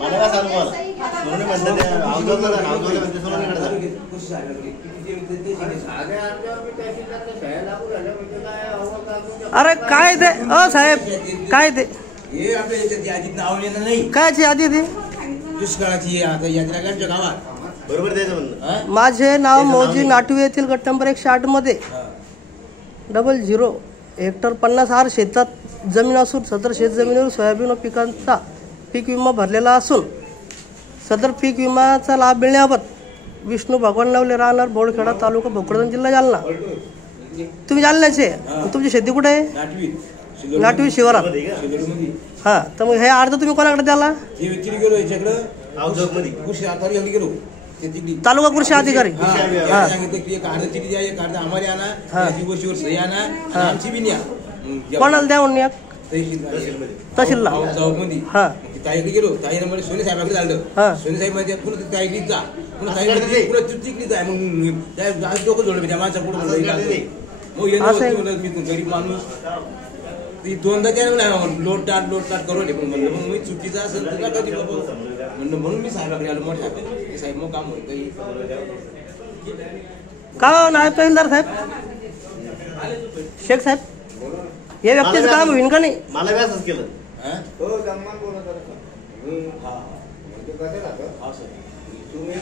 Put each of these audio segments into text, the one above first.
मला काय सांगू मला म्हणून म्हणतात ते आवजोगला जा आवजोगला म्हणते सोनूकडे जा अरे काय ते साहेब काय ते हे आपल्या याच्यात यादीत नाव येणं नाही कायची यादी ती दुष्काळाची आता यात्रा गावात बरोबर द्यायचं म्हणलं माझे नाव मौजी नाटवी येथील गट नंबर 108 मध्ये 00 हेक्टर 50 शेतात जमीन असून सदर शेत जमिनीवर सोयाबीन व पिकांचा पीक विमा भरलेला असून सदर पीक विमाचा लाभ मिळण्याबाबत विष्णू भगवान नवले राहणार बोडखेडा तालुका भोकरदन जिल्हा जालना। तुम्ही जालन्याचे तुमची शेती कुठे आहे? नाटवी शिवारात। हा तर मग हे अर्ज तुम्ही कोणाकडे द्याला? तालुका कृषी अधिकारी कोणाला द्या म्हणून तहसीलला? हा ताईकडे गेलो ताईने मला सोने साहेबांकडे झालं सोने साहेब मध्ये पुन्हा ताईकडे जा पुन्हा पुन्हा चुकीच आहे मग त्या डोकं जोडलं त्या माणसा पुढे मग मी गरीब माणूस दोनदा त्याला लोट टाट करू म्हणलं मग मी चुकीचा असेल तुला कधी बाबा म्हणलं म्हणून मी साहेबाकडे आलो मोठ्या साहेब मग काम होईल काही का नाही तहसीलदार साहेब शेख साहेब या व्यक्तीचं काम होईल का नाही? मला व्यासच केलं तुम्ही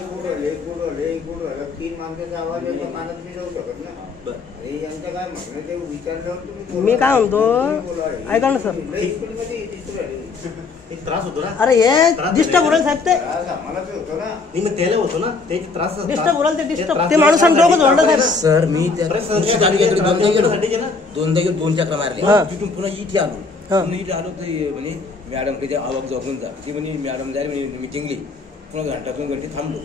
तीन माणसाचा आवाज येतो कानात मी जाऊ शकत ना यांचं काय म्हणणं ते विचारल्यावर मी काय म्हणतो ऐका ना सर त्रास होतो ना। अरे हे डिस्टर्ब होईल साहेब ते मी त्याला होतो ना त्याची त्रास डिस्टर्ब होईल ते डिस्टर्ब ते माणूस डोकं जोडलं साहेब। सर मी दोनदा गेलो 2 चक्र मारले तिथून पुन्हा इथे आलो इथे आलो तर म्हणे मॅडम कडे आवक जपून जा ती म्हणे मॅडम जाईल म्हणे मिटिंगली पुन्हा घंटे थांबलो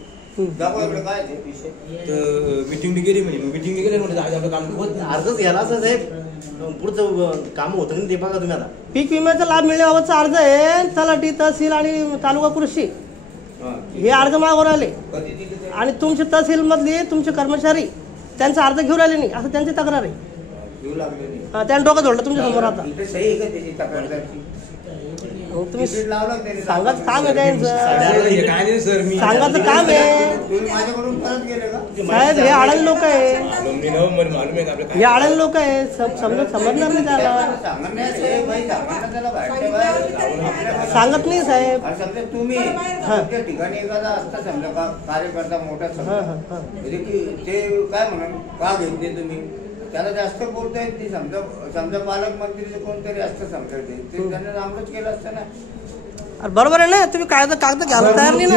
मिटिंग गेली म्हणे मिटिंग गेले म्हणजे आपलं काम अर्जच घ्यायला असं साहेब पुढचं काम होतं नाही ते बघा तुम्ही आता पीक विम्याचा लाभ मिळण्याबाबतचा अर्ज आहे तलाठी तहसील आणि तालुका कृषी हे अर्ज मागून आले आणि तुमचे तहसील मधले तुमचे कर्मचारी त्यांचा अर्ज घेऊन आले नाही असं त्यांची तक्रार आहे। त्याने डोकं जोडलं तुमच्या समोर आता तुम्ही सांगाच काम आहे त्यांचं सांगायचं काम आहे साहेब हे अडाणी लोक आहे हे अडाणी लोक आहे समजणार नाही त्याला सांगत नाही साहेब तुम्ही ठिकाणी एखादा असता समजा कार्यकर्ता मोठा समजा ते काय म्हणून का घेतले तुम्ही त्याला जास्त बोलता येत नाही समजा पालकमंत्रीचं कोणतरी असतं समजा ते त्यांना नामच केलं असतं ना। बरोबर आहे ना तुम्ही कागद घ्यायला तयार नाही ना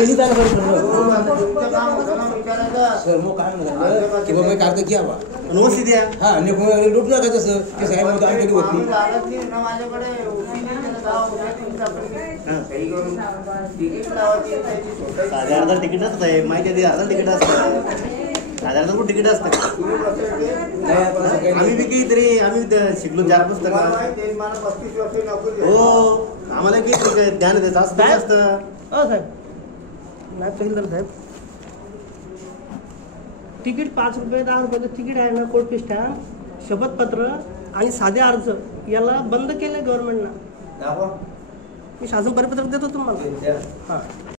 सर मग काय म्हणलं की बाबा कागद घ्या बा नोसी द्या हा लुट नका तसं ते साहेब आमच्याकडे होत नाही माझ्याकडे अर्धा तिकीट असतं आहे माहिती अर्धा तिकीट असतं साधारण तिकीट असतं आम्ही बी काहीतरी आम्ही शिकलो 4 पुस्तक हो आम्हाला काही ध्यान द्यायचं असतं असतं साहेब नाही तहसीलदार साहेब तिकीट 5 रुपये 10 रुपयाचं तिकीट आहे ना कोर्ट स्टॅम्प शपथपत्र आणि साधे अर्ज याला बंद केलं गव्हर्नमेंटनं। मी शासन परिपत्रक देतो तुम्हाला। हां